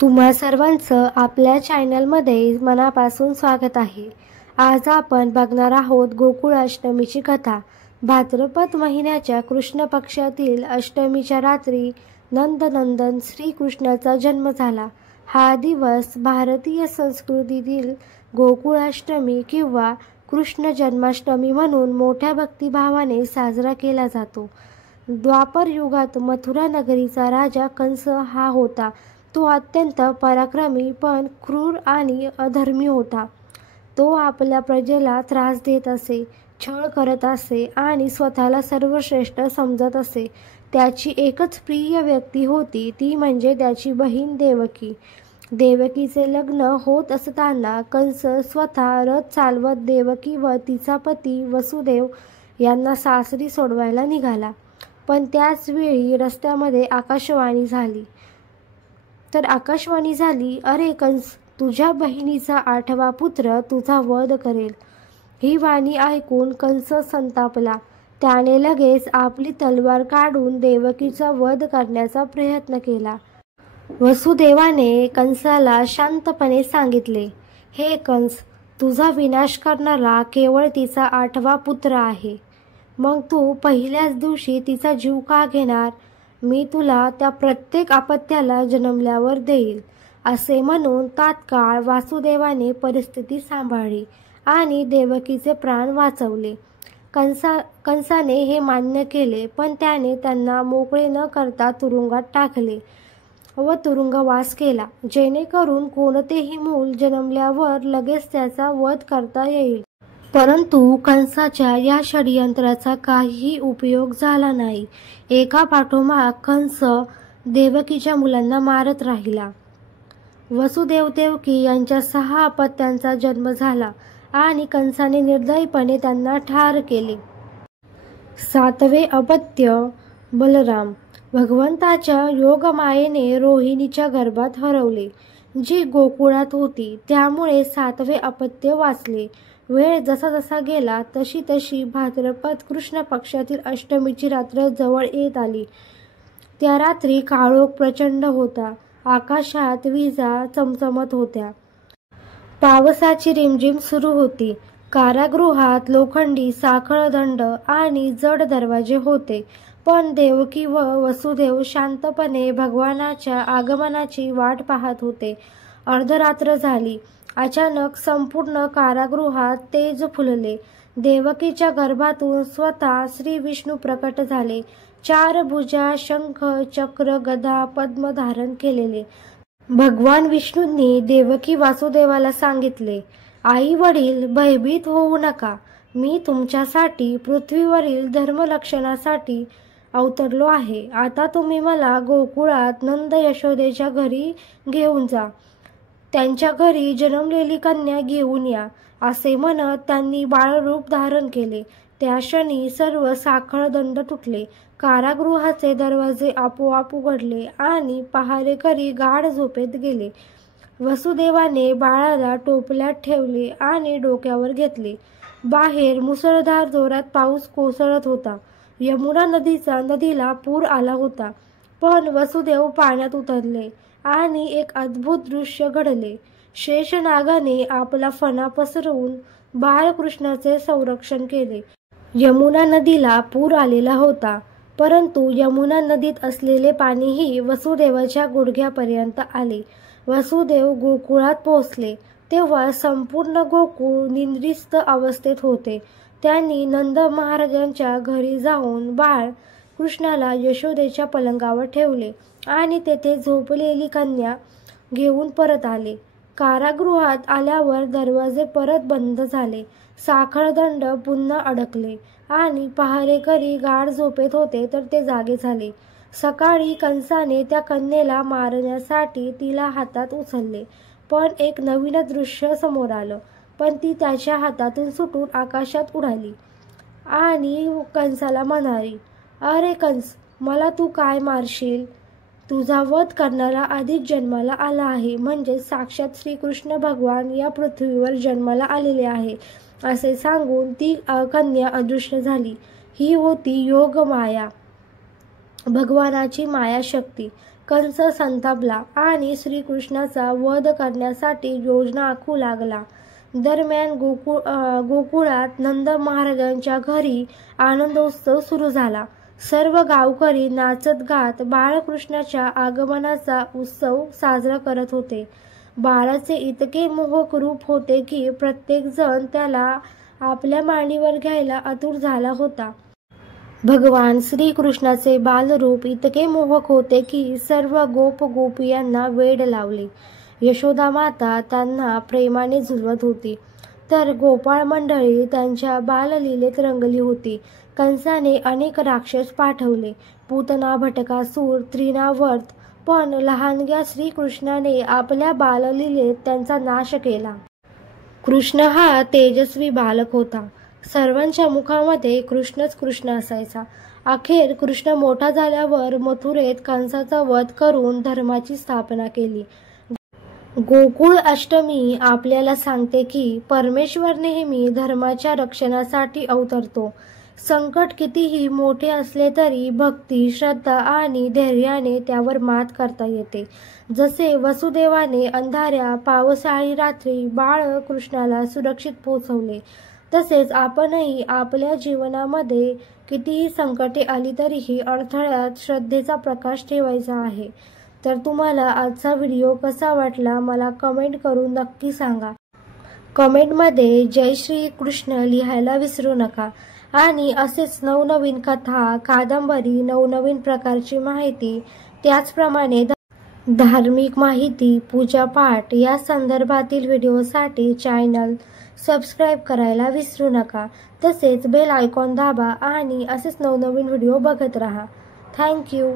तुम्हा सर्वांचं आपल्या चॅनलमध्ये मनापासून स्वागत आहे. आज आपण बघणार आहोत गोकुळाष्टमीची कथा. भाद्रपद महिन्याच्या कृष्ण पक्षातील अष्टमीच्या रात्री नंदनंदन श्रीकृष्णाचा जन्म झाला. हा दिवस भारतीय संस्कृतीतील गोकुळाष्टमी किंवा कृष्ण जन्माष्टमी म्हणून मोठ्या भक्तिभावाने साजरा केला जातो. द्वापर युगात मथुरा नगरीचा राजा कंस हा होता. तो अत्यंत पराक्रमी पण क्रूर आणि अधर्मी होता. तो आपल्या प्रजेला त्रास देत असे, छळ करत असे आणि स्वतःला सर्वश्रेष्ठ समजत असे. त्याची एकच प्रिय व्यक्ती होती, ती म्हणजे त्याची बहीण देवकी. देवकीचे लग्न होत असताना कंस स्वतः रथ चालवत देवकी व तिचा पती वसुदेव यांना सासरी सोडवायला निघाला. पण त्याच वेळी रस्त्यामध्ये आकाशवाणी झाली, अरे कंस, तुझ्या बहिणीचा 8वा पुत्र तुझा वध करेल. ही वाणी ऐकून कंस संतापला. त्याने लगेच आपली तलवार काढून देवकीचा वध करण्याचा प्रयत्न केला. वसुदेवाने कंसाला शांतपणे सांगितले, हे कंस, तुझा विनाश करणारा केवळ तिचा 8वा पुत्र आहे. मग तू पहिल्याच दिवशी तिचा जीव का घेणार? मी तुला त्या प्रत्येक अपत्याला जन्मल्यावर देईल. असे म्हणून तात्काळ वासुदेवाने परिस्थिती सांभाळली आणि देवकीचे प्राण वाचवले. कंसाने हे मान्य केले, पण त्याने त्यांना मोकळे न करता तुरुंगात टाकले व तुरुंगवास केला, जेणेकरून कोणतेही मूल जन्मल्यावर लगेच त्याचा वध करता येईल. परंतु कंसाच्या या षडयंत्राचा काहीही उपयोग झाला नाही. एका पाठोमाग कंस देवकीच्या मुलांना मारत राहिला. वसुदेव देवकी यांच्या 6 अपत्यांचा जन्म झाला आणि कंसाने निर्दयीपणे त्यांना ठार केले. 7वे अपत्य बलराम भगवंताच्या योगमायेने रोहिणीच्या गर्भात हरवले, जी गोकुळात होती. त्यामुळे 7वे अपत्य वाचले. वेळ जसा जसा गेला तशी तशी भाद्रपद कृष्ण पक्षातील अष्टमीची रात्र जवळ येत आली. त्या रात्री काळोख प्रचंड होता. आकाशात विजा चमचमत होत्या. पावसाची रिमझिम सुरू होती. कारागृहात लोखंडी साखळदंड आणि जड दरवाजे होते. पण देवकी व वसुदेव शांतपणे भगवानाच्या आगमनाची वाट पाहत होते. अर्धरात्र झाली. अचानक संपूर्ण कारागृहात तेज फुलले. देवकीच्या गर्भातून स्वतः श्री विष्णू प्रकट झाले, 4 भुजा, शंख, चक्र, गदा, पद्म धारण केलेले. भगवान विष्णूंनी देवकी वासुदेवाला सांगितले, आई वडील, भयभीत होऊ नका. मी तुमच्यासाठी पृथ्वीवरील धर्मरक्षणासाठी अवतरलो आहे. आता तुम्ही मला गोकुळात नंद यशोदेच्या घरी घेऊन जा. त्यांच्या घरी जन्मलेली कन्या घेऊन या. असे म्हणत त्यांनी बाळरूप धारण केले. त्या क्षणी सर्व साखळदंड तुटले. कारागृहाचे दरवाजे आपोआप उघडले आणि पहारेकरी गाढ झोपेत गेले. वसुदेवाने बाळाला टोपल्यात ठेवले आणि डोक्यावर घेतले. बाहेर मुसळधार जोरात पाऊस कोसळत होता. यमुना नदीला पूर आला होता. पण वसुदेव पाण्यात उतरले आणि एक अद्भुत दृश्य घडले. शेषनागाने आपला फणा पसरवून बाळकृष्णाचे संरक्षण केले. यमुना नदीला पूर आलेला होता, परंतु यमुना नदीत असलेले पाणीही वसुदेवाच्या गुडघ्यापर्यंत आले. वसुदेव गोकुळात पोहोचले तेव्हा संपूर्ण गोकुळ निद्रिस्त अवस्थेत होते. त्यांनी नंद महाराजांच्या घरी जाऊन बाळ कृष्णाला यशोदेच्या पलंगावर ठेवले आणि तेथे झोपलेली कन्या घेऊन परत आले. कारागृहात आल्यावर दरवाजे परत बंद झाले. साखळदंड पुन्हा अडकले आणि पहारेकरी गाढ झोपेत होते तर ते जागे झाले. सकाळी कंसाने त्या कन्येला मारण्यासाठी तिला हातात उचलले, पण एक नवीन दृश्य समोर आलं. पण ती त्याच्या हातातून सुटून आकाशात उडाली आणि कंसाला म्हणाली, अरे कंस, मला तू काय मारशील? तुझा वध करणारा आधीच जन्माला आला आहे. म्हणजे साक्षात श्रीकृष्ण भगवान या पृथ्वीवर जन्माला आलेले आहे. असे सांगून ती कन्या अदृश्य झाली. ही होती योगमाया, भगवानाची मायाशक्ती. कंस संतापला आणि श्रीकृष्णाचा वध करण्यासाठी योजना आखू लागला. दरम्यान गोकुळात नंद महाराजांच्या घरी आनंदोत्सव सुरू झाला. सर्व गावकरी नाचत गात बाळकृष्णाच्या आगमनाचा उत्सव साजरा करत होते. बाळाचे इतके मोहक रूप होते की प्रत्येक जण त्याला आपल्या मांडीवर घ्यायला आतुर झाला होता. भगवान श्रीकृष्णाचे बालरूप इतके मोहक होते की सर्व गोप-गोपियांना वेड लावले. यशोदा माता त्यांना प्रेमाने झुलवत होती, तर गोपाळ मंडळी त्यांच्या बाललीलेत रंगली होती. कंसाने अनेक राक्षस पाठवले, पूतना, भटकासूर, तृणावर्त, पण लहानग्या श्रीकृष्णाने आपल्या बाललीलेत त्यांचा नाश केला. कृष्ण हा तेजस्वी बालक होता. सर्वांच्या मुखामध्ये कृष्णच कृष्ण असायचा. अखेर कृष्ण मोठा झाल्यावर मथुरेत कंसाचा वध करून धर्माची स्थापना केली. गोकुळ अष्टमी आपल्याला सांगते की परमेश्वर नेहमी धर्माच्या रक्षणासाठी अवतरतो. संकट कितीही मोठे असले तरी भक्ती, श्रद्धा आणि धैर्याने त्यावर मात करता येते. जसे वसुदेवाने अंधाऱ्या पावसाळी रात्री बाळकृष्णाला सुरक्षित पोहोचवले, तसेच आपणही आपल्या जीवनामध्ये कितीही संकटे आली तरीही अडथळ्यात श्रद्धेचा प्रकाश ठेवायचा आहे. तर तुम्हाला आजचा व्हिडिओ कसा वाटला मला कमेंट करून नक्की सांगा. कमेंटमध्ये जय श्री कृष्ण लिहायला विसरू नका. आणि असेच नवनवीन कथा, कादंबरी, नवनवीन प्रकारची माहिती, त्याचप्रमाणे धार्मिक माहिती, पूजापाठ या संदर्भातील व्हिडिओसाठी चॅनल सबस्क्राईब करायला विसरू नका. तसेच बेल आयकॉन दाबा आणि असेच नवनवीन व्हिडिओ बघत राहा. थँक्यू.